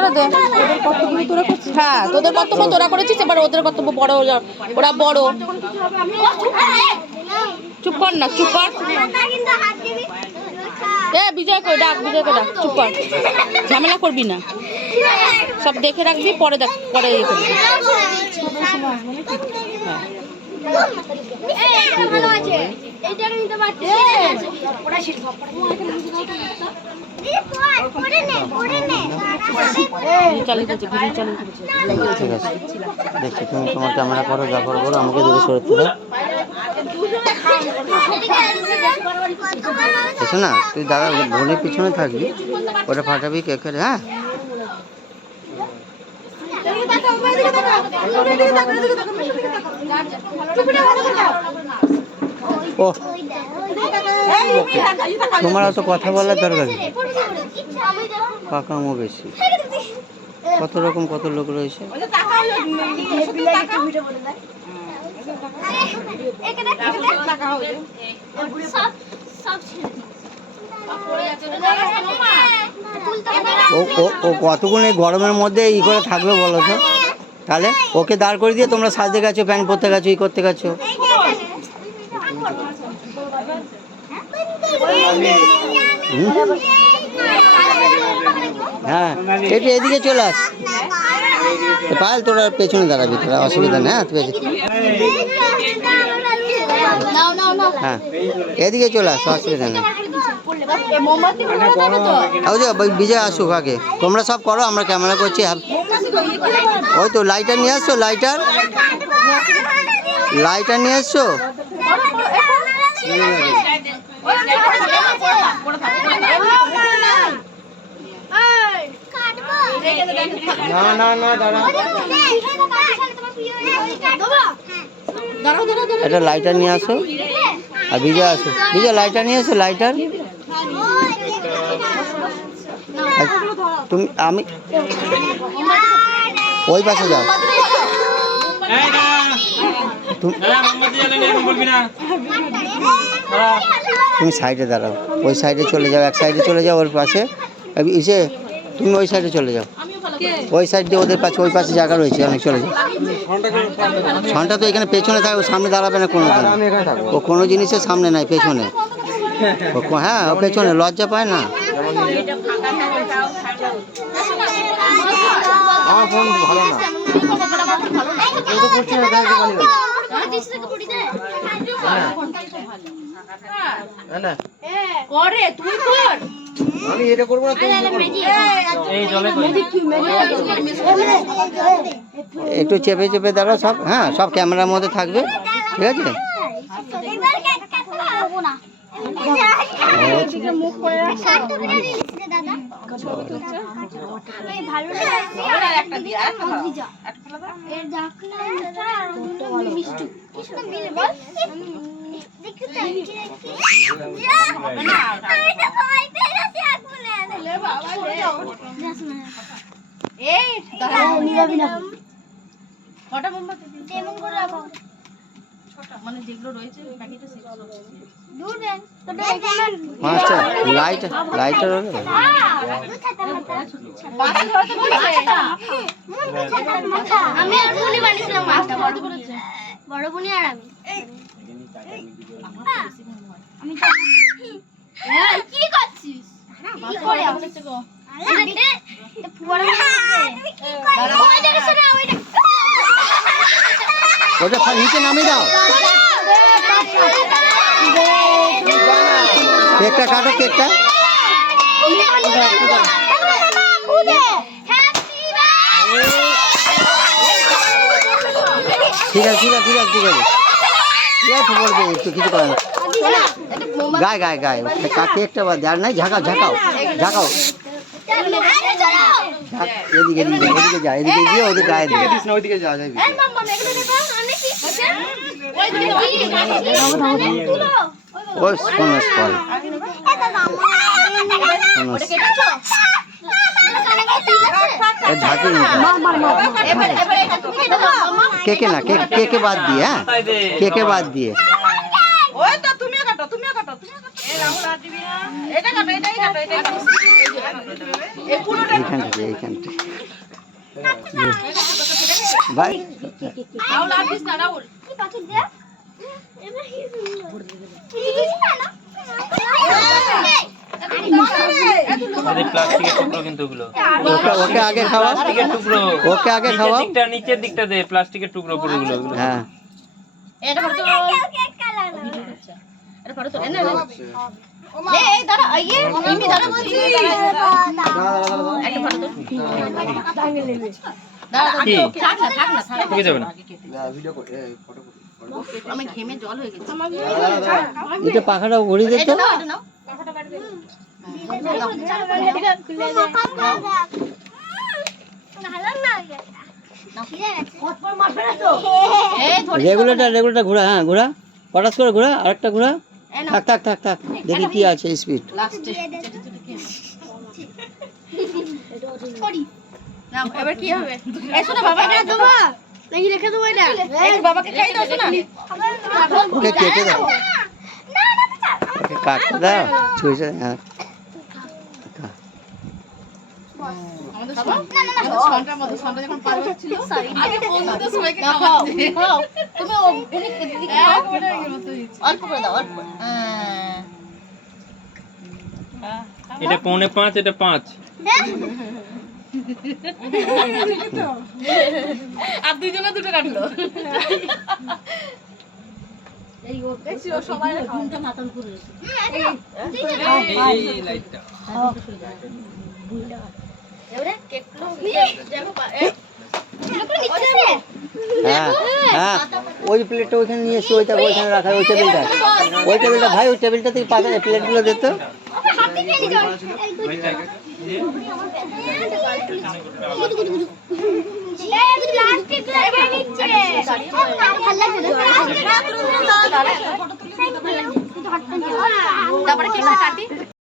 ছেড়ে দে। হ্যাঁ, তোদের কর্তব্য তোরা করেছিস, এবার ওদের কর্তব্য বড়, ওরা বড়। চুপ কর না, চুপ কর। বিজয় কই ডাক, বিজয় কই ডাক, চুপ কর, ঝামেলা করবি না, সব দেখে রাখবি, পরে দেখ, পরে ইয়ে করবি। দেখছি তুমি তোমার ক্যামেরা করো, যা করো করো, আমাকে দূরে সরতে দাও। এসো না, তুই দাদা বোনের পিছনে থাকবি, ওটা ফাটাবি কেকের। হ্যাঁ ও তোমার অত কথা বলার দরকার নেই, পাকামো বেশি, কত রকম কত লোক রয়েছে। ও কতক্ষণ এই গরমের মধ্যে ই করে থাকবে বলো তো? তাহলে ওকে দাঁড় করে দিয়ে তোমরা সাজতে গেছো, প্যান্ট পরতে গেছো, ই করতে গেছো। হ্যাঁ একটু এদিকে চলে আস, পায়েল তোরা পেছনে দাঁড়াবি, তোরা অসুবিধা নেই। হ্যাঁ এদিকে চলে আস, অসুবিধা নেই। বিজয় আসুক আগে, তোমরা সব করো, আমরা ক্যামেরা করছি। ওই তো লাইটার নিয়ে আসছো, লাইটার লাইটার নিয়ে আসছো। না না না দাঁড়া, একটা লাইটার নিয়ে আসো। আর বিজয় আসো, বিজয় লাইটার নিয়ে আসো, লাইটার। তুমি আমি ওই পাশে যাও, তুমি সাইডে দাঁড়াও, ওই সাইডে চলে যাও, এক সাইডে চলে যাও, ওর পাশে ইসে তুমি ওই সাইডে চলে যাও, ওই সাইড দিয়ে ওদের পাশে, ওই পাশে জায়গা রয়েছে অনেক, চলে যাও। ছনটা তো এখানে পেছনে থাকে, ও সামনে দাঁড়াবে না কোনো দিন, ও কোনো জিনিসের সামনে নাই, পেছনে। হ্যাঁ ও পেছনে, লজ্জা পায় না। আমার ফোন ভালো না, আমি এটা করবো না। একটু চেপে চেপে দাঁড়াও সব। হ্যাঁ সব ক্যামেরার মধ্যে থাকবে, ঠিক আছে। লাইটার বড় বোনি আর আমি কি করছিস? ওটা নিচে নামিয়ে দাও, কেকটা কাটো, কেকটা। ঠিক আছে ঠিক আছে ঠিক আছে ঠিক আছে ঠিক আছে, বলবে একটু কিছু করে না। গায়ে গায়ে গায়ে কেকটা বাদ আর নাই, ঝাঁকাও ঝাঁকাও ঝাঁকাও, এদিকে এদিকে এদিকে যা, এদিকে গিয়ে ওদের গায়ে দিয়ে দিস না, ওইদিকে যা যাবি। ও সোনাস কল, ঝাঁকি কেকে না, কেকে বাদ দিয়ে, হ্যাঁ কেকে বাদ দিয়ে। এইখান থেকে এইখান থেকে ভাই কি পাখি দে এবার কি আরে প্লাস্টিকের টুকরো কিন্তু ওগুলো ওকে আগে খাওয়া প্লাস্টিকের টুকরো ওকে আগে খাওয়া নিচের দিকটা দে প্লাস্টিকের টুকরো পুরোগুলো ওগুলো হ্যাঁ এটা ফটো কেক কালার এটা ফটো তোলে না এই দাঁড়া আইয়ে আমি দাঁড়া বলছি একটা ফটো তোল কি থাক না ঢুকে যাবে না আমি ঘেমে জল হয়ে গেছে এটা পাখাটা ঘুরিয়ে দিত এটা নাও খুলে দে ভালো না এই ধরে রেগুলেটর ঘোরা হ্যাঁ ঘোরা পটাস করে ঘোরা আরেকটা ঘোরা থাক থাক থাক থাক দেখি কি আছে স্পিড লাস্টে করি নাও এবার কি হবে এই শোনো বাবা এটা দেবো নাকি রেখে দেবো এটা এই বাবাকে খাই দাও শোনা ওকে কেটে দাও না না তো চাপ ওকে কাটতে দাও ছুঁচে হ্যাঁ আমাদের সন্টার মধ্যে সন্টা যখন পার হচ্ছিল আগে ফোন দিতে সবাইকে খাওয়াচ্ছে তুমি উনি দিদিকে অল্প করে দাও অল্প এটা 4.5 এটা 5 আর দুইজনে দুটো কাটলো এই ও দেখছি ও সবাই ঘুমটা মাথার উপরে এই লাইটটা এবারে কেকগুলো দেখো হ্যাঁ হ্যাঁ ওই প্লেটটা ওইখানে নিয়ে এসে ওইখানে রাখা ওই টেবিলটা ভাই ওই টেবিলটা থেকে পাতা প্লেটগুলো দিত হাতে খেয়ে দিও প্লাস্টিক লাগে নিচ্ছে ভালো লাগছে তারপরে কেকটা কাটি